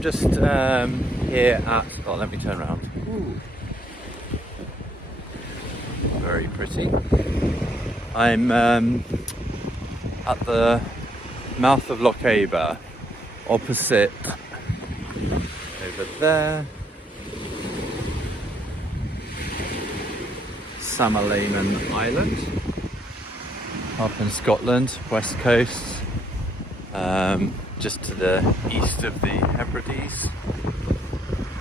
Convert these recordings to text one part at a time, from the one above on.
I'm just here at, oh, let me turn around. Ooh. Very pretty. I'm at the mouth of Loch Eber, opposite over there. Samalainen Island, up in Scotland, west coast, just to the east of the Hebrides,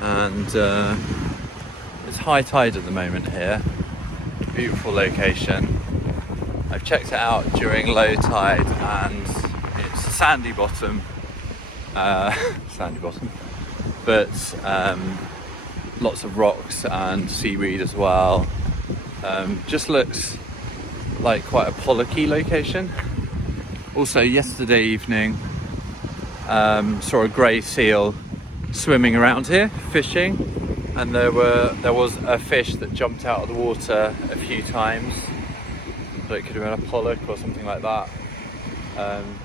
and it's high tide at the moment here. Beautiful location. I've checked it out during low tide and it's a sandy bottom, but lots of rocks and seaweed as well. Just looks like quite a pollocky location. Also yesterday evening saw a grey seal swimming around here fishing, and there was a fish that jumped out of the water a few times, so it could have been a pollock or something like that.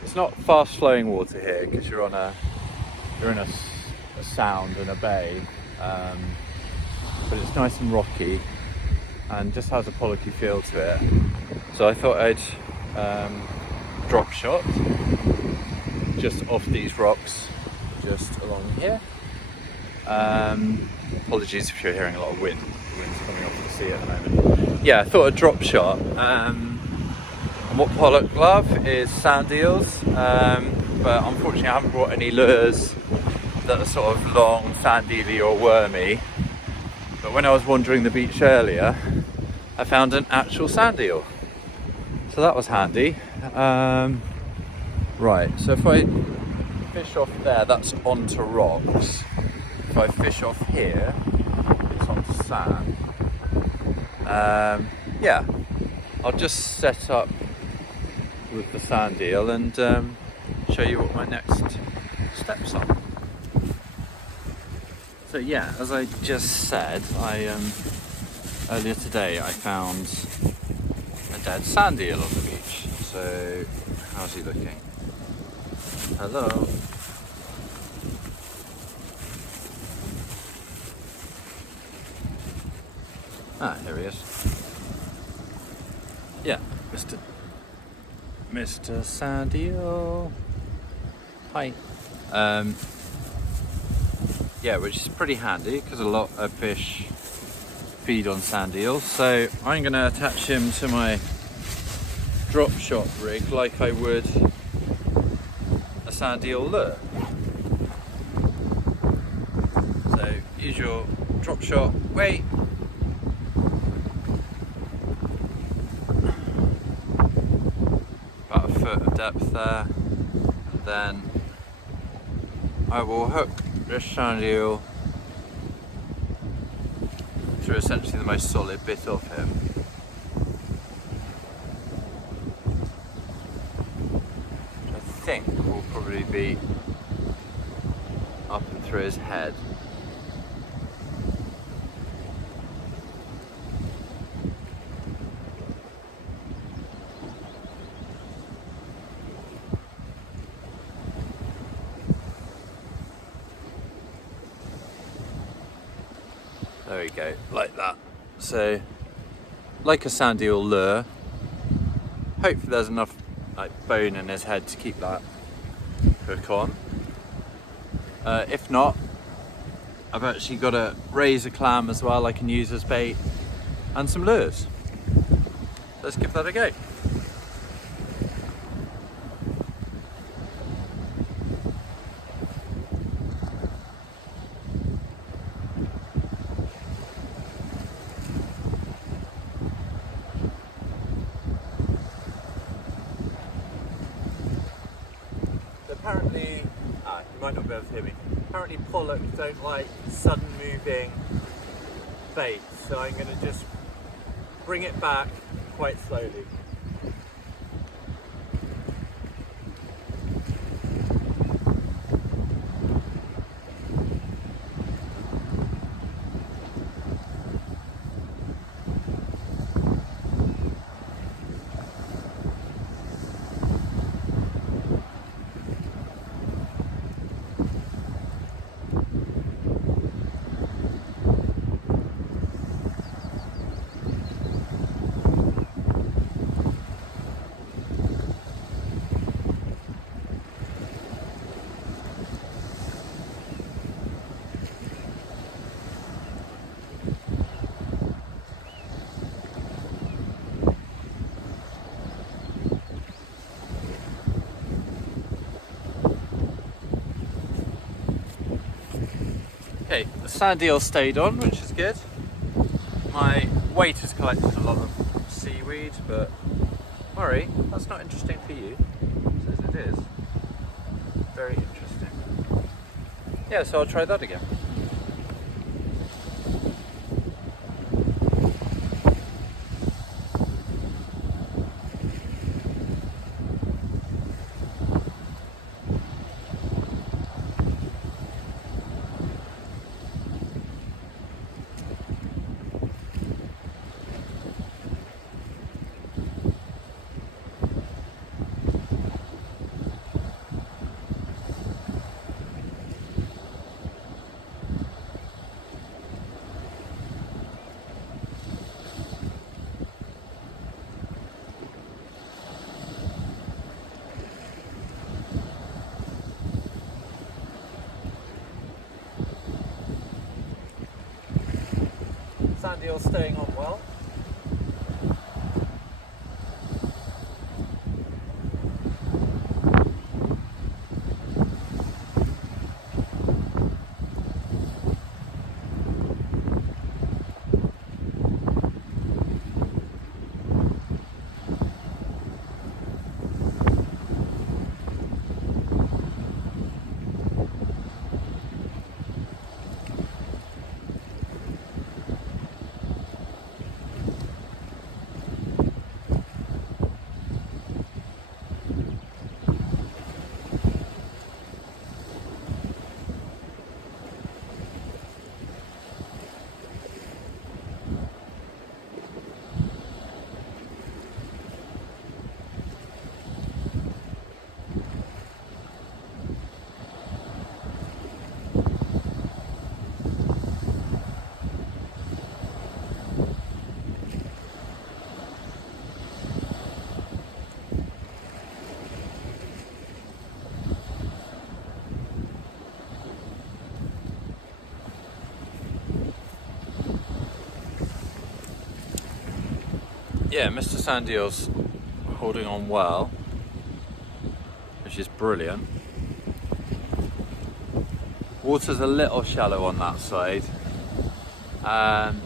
It's not fast flowing water here because you're in a sound and a bay, but it's nice and rocky and just has a pollocky feel to it. So I thought I'd drop shot just off these rocks just along here. Apologies if you're hearing a lot of wind. The wind's coming off the sea at the moment. Yeah, I thought a drop shot. And what pollock love is sand eels, but unfortunately I haven't brought any lures that are sort of long, sand eely or wormy. But when I was wandering the beach earlier, I found an actual sand eel. So that was handy. Right, so if I fish off there, that's onto rocks. If I fish off here, it's onto sand. Yeah, I'll just set up with the sand eel and show you what my next steps are. So yeah, as I just said, earlier today I found a dead sand eel on the beach. So how's he looking? Hello. Ah, here he is. Yeah, Mr. Sand Eel. Hi. Yeah, which is pretty handy because a lot of fish feed on sand eels. So I'm going to attach him to my drop shot rig like I would a sand eel lure. So use your drop shot weight. About a foot of depth there, and then I will hook this sand eel through essentially the most solid bit of him. Which I think will probably be up and through his head. There we go, like that. So, like a sand eel lure, hopefully there's enough bone in his head to keep that hook on. If not, I've actually got a razor clam as well I can use as bait, and some lures. Let's give that a go. Apparently, you might not be able to hear me. Apparently pollock don't like sudden moving bait, so I'm going to just bring it back quite slowly. Okay, the sand eel stayed on, which is good. My weight has collected a lot of seaweed, but Murray, that's not interesting for you. Says it is. Very interesting. Yeah, so I'll try that again. Sand eel staying on well. Yeah, Mr. Sand eel's holding on well, which is brilliant. Water's a little shallow on that side. I'm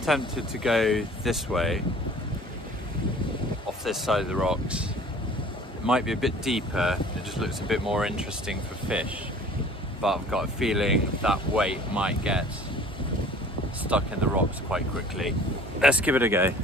tempted to go this way, off this side of the rocks. It might be a bit deeper, it just looks a bit more interesting for fish. But I've got a feeling that weight might get stuck in the rocks quite quickly. Let's give it a go.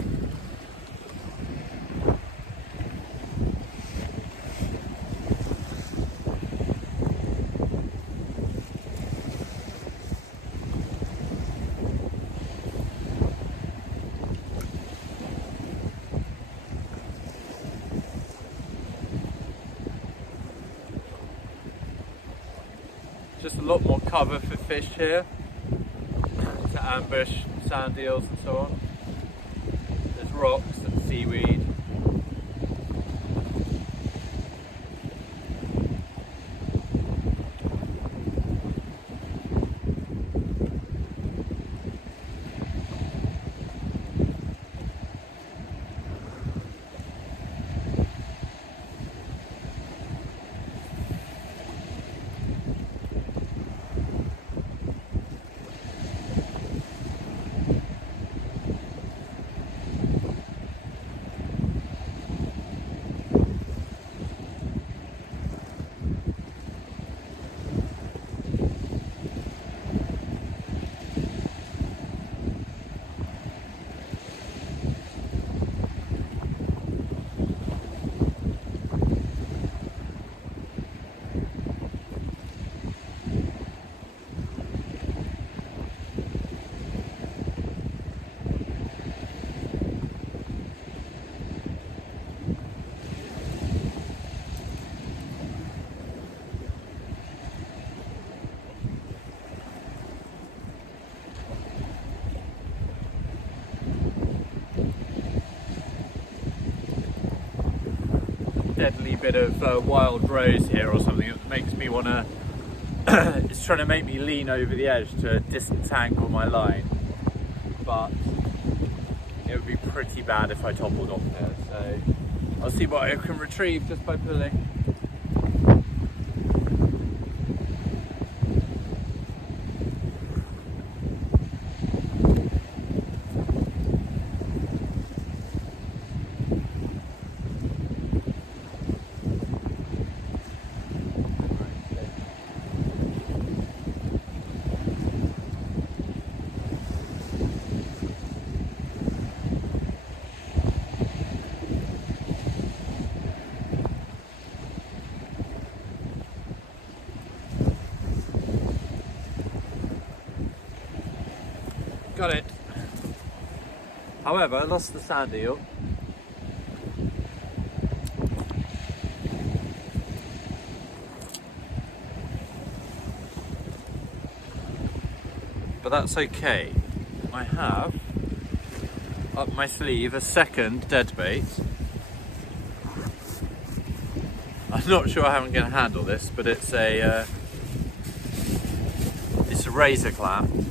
Just a lot more cover for fish here to ambush sand eels and so on. There's rocks and seaweed. Deadly bit of wild rose here or something that makes me want to it's trying to make me lean over the edge to disentangle my line, but it would be pretty bad if I toppled off there, so I'll see what I can retrieve just by pulling. Got it. However, I lost the sand eel. But that's okay. I have up my sleeve a second deadbait. I'm not sure how I'm going to handle this, but it's a razor clam.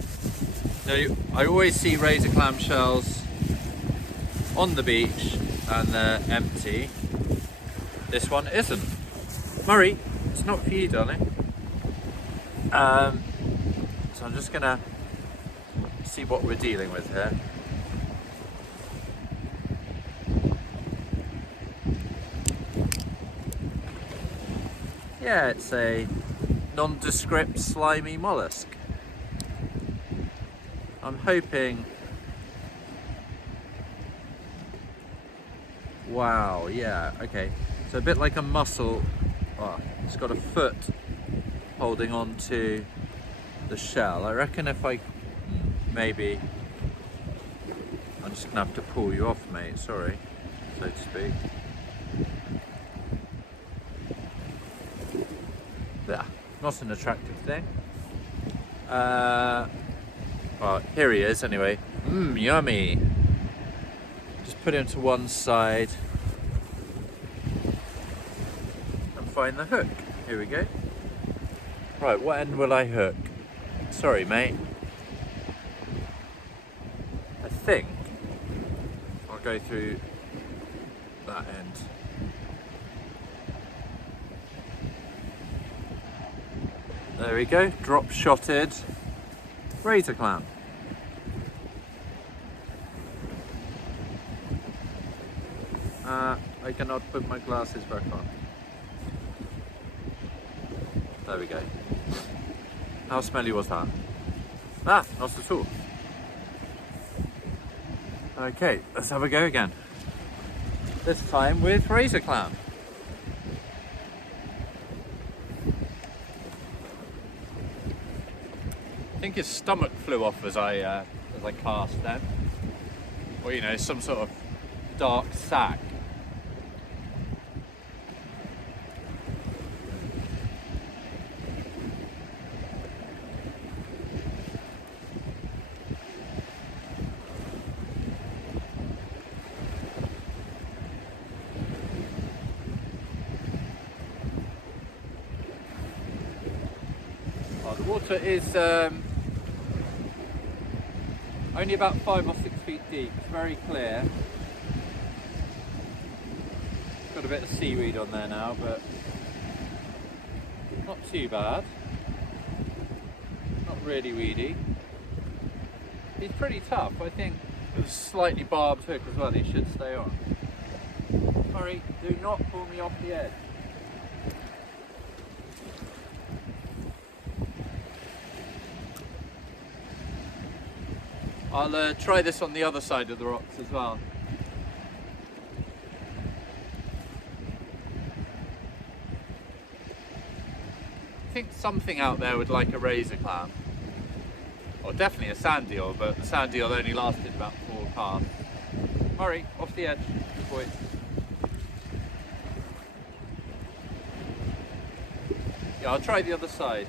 Now, I always see razor clam shells on the beach and they're empty. This one isn't. Murray, it's not for you, darling. So I'm just gonna see what we're dealing with here. Yeah, it's a nondescript slimy mollusk. I'm hoping. Wow, yeah, okay. So a bit like a mussel. Oh, it's got a foot holding on to the shell. I reckon if I maybe, I'm just gonna have to pull you off, mate, sorry, so to speak. Yeah, not an attractive thing. Well, here he is anyway. Yummy. Just put him to one side and find the hook. Here we go. Right, what end will I hook? Sorry, mate. I think I'll go through that end. There we go, drop shotted razor clam. I cannot put my glasses back on. There we go. How smelly was that? Ah, not at all. Okay, let's have a go again. This time with razor clam. I think his stomach flew off as I cast then. Or, you know, some sort of dark sack. The water is only about 5 or 6 feet deep. It's very clear. Got a bit of seaweed on there now, but not too bad. Not really weedy. He's pretty tough. I think with a slightly barbed hook as well, he should stay on. Sorry, do not pull me off the edge. I'll try this on the other side of the rocks as well. I think something out there would like a razor clam. Or definitely a sand eel, but the sand eel only lasted about 4 casts. Hurry, off the edge, good boy. Yeah, I'll try the other side.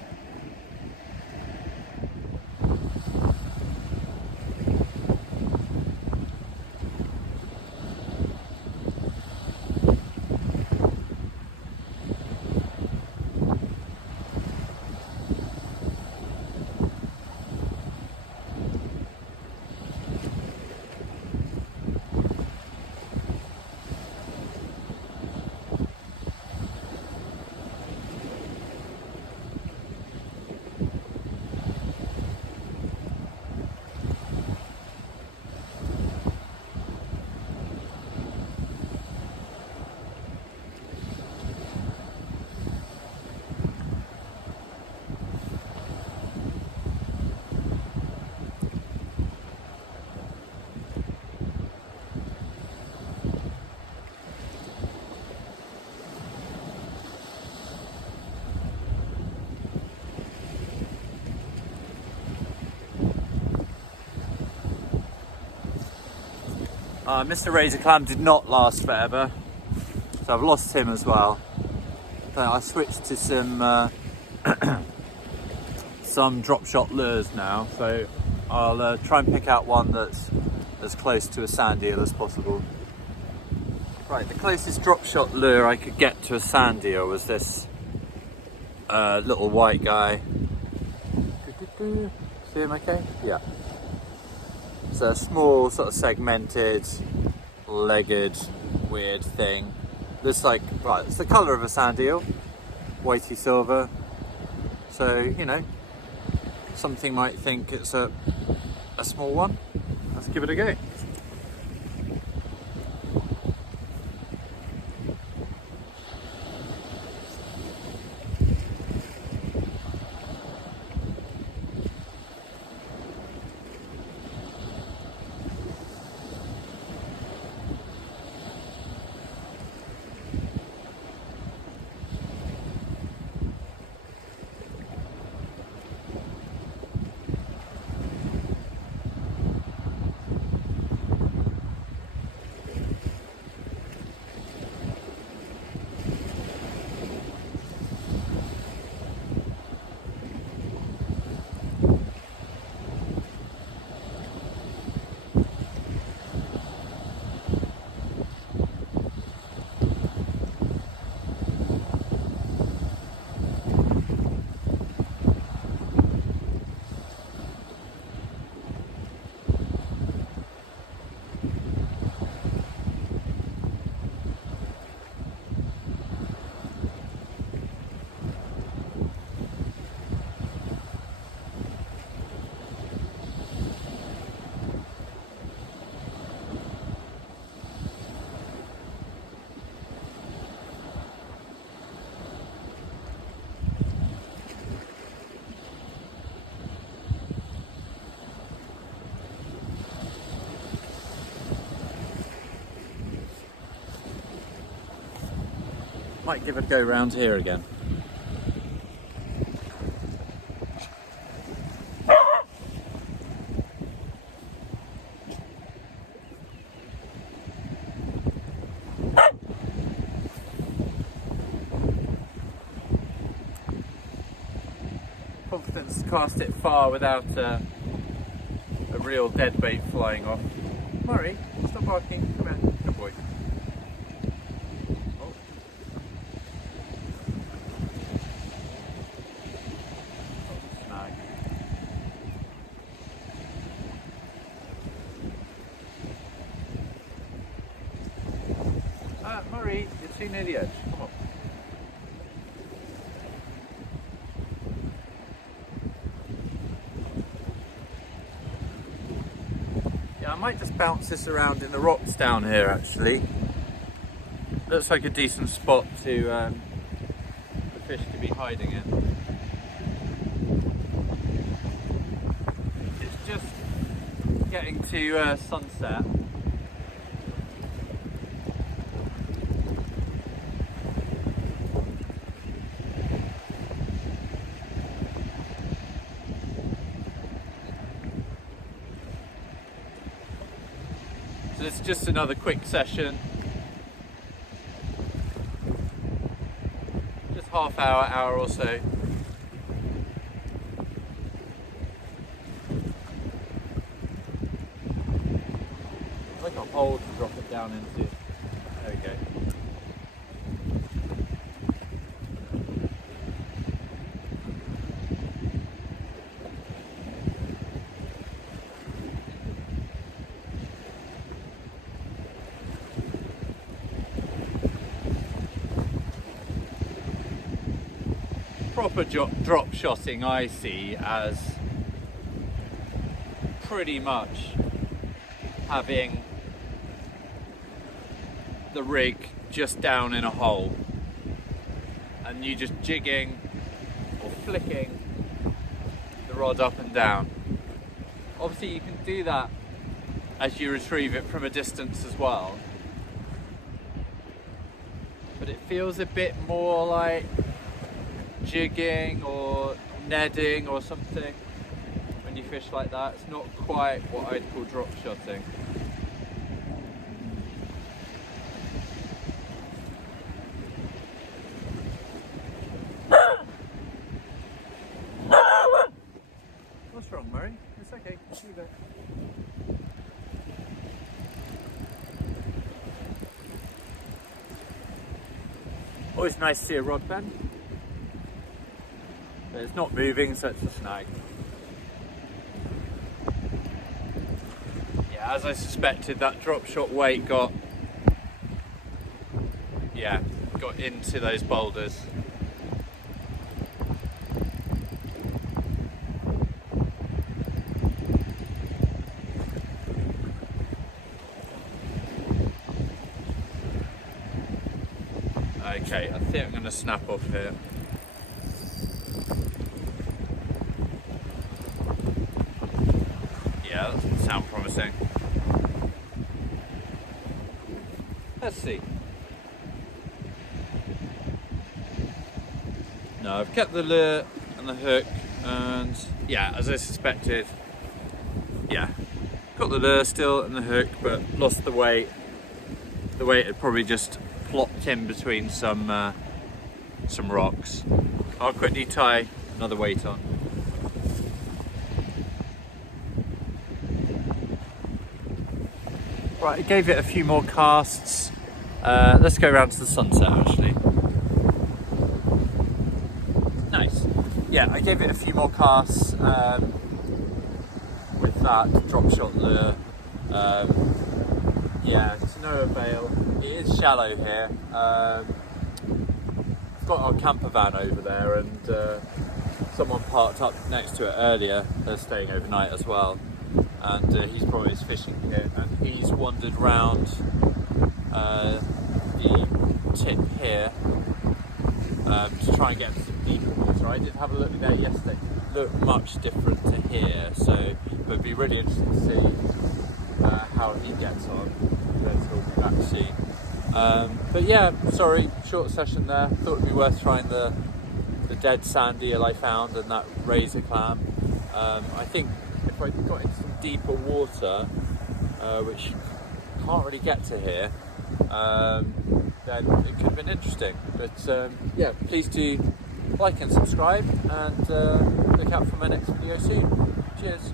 Mr. Razor Clam did not last forever, so I've lost him as well. But I switched to some drop shot lures now, so I'll try and pick out one that's as close to a sand eel as possible. Right, the closest drop shot lure I could get to a sand eel was this little white guy. See him okay? Yeah. It's a small, sort of segmented, legged, weird thing. Looks like, right, it's the colour of a sand eel, whitey silver. So, you know, something might think it's a small one. Let's give it a go. Might give it a go round here again. Confidence to cast it far without a real dead bait flying off. Murray, stop barking. Come here. Good boy. Oh. Snag. Murray, you're too near the edge. Come on. I might just bounce this around in the rocks down here actually. Looks like a decent spot to the fish to be hiding in. It's just getting to sunset. So it's just another quick session. Just half hour or so. Like a hole to drop it down into. There we go. Proper drop shotting I see as pretty much having the rig just down in a hole and you just jigging or flicking the rod up and down. Obviously you can do that as you retrieve it from a distance as well, but it feels a bit more like jigging or netting or something when you fish like that. It's not quite what I'd call drop shotting. Always nice to see a rod bend. But it's not moving, so it's a snag. Yeah, as I suspected, that drop shot weight got into those boulders. Okay, I think I'm going to snap off here. Yeah, that doesn't sound promising. Let's see. No, I've kept the lure and the hook, and yeah, as I suspected, yeah, got the lure still and the hook, but lost the weight. The weight had probably just plopped in between some rocks. I'll quickly tie another weight on. Right, I gave it a few more casts. Let's go around to the sunset actually. Nice. Yeah, I gave it a few more casts with that drop shot lure. Yeah, to no avail. It is shallow here. I've got our camper van over there, and someone parked up next to it earlier. They're staying overnight as well, and he's brought his fishing kit, and he's wandered round the tip here to try and get some deeper water. I did have a look there yesterday. It looked much different to here, so it'd be really interesting to see how he gets on. He'll be back soon. But yeah, sorry, short session there. Thought it'd be worth trying the dead sand eel I found and that razor clam. I think if I got into some deeper water, which can't really get to here, then it could have been interesting. But yeah, please do like and subscribe, and look out for my next video soon. Cheers.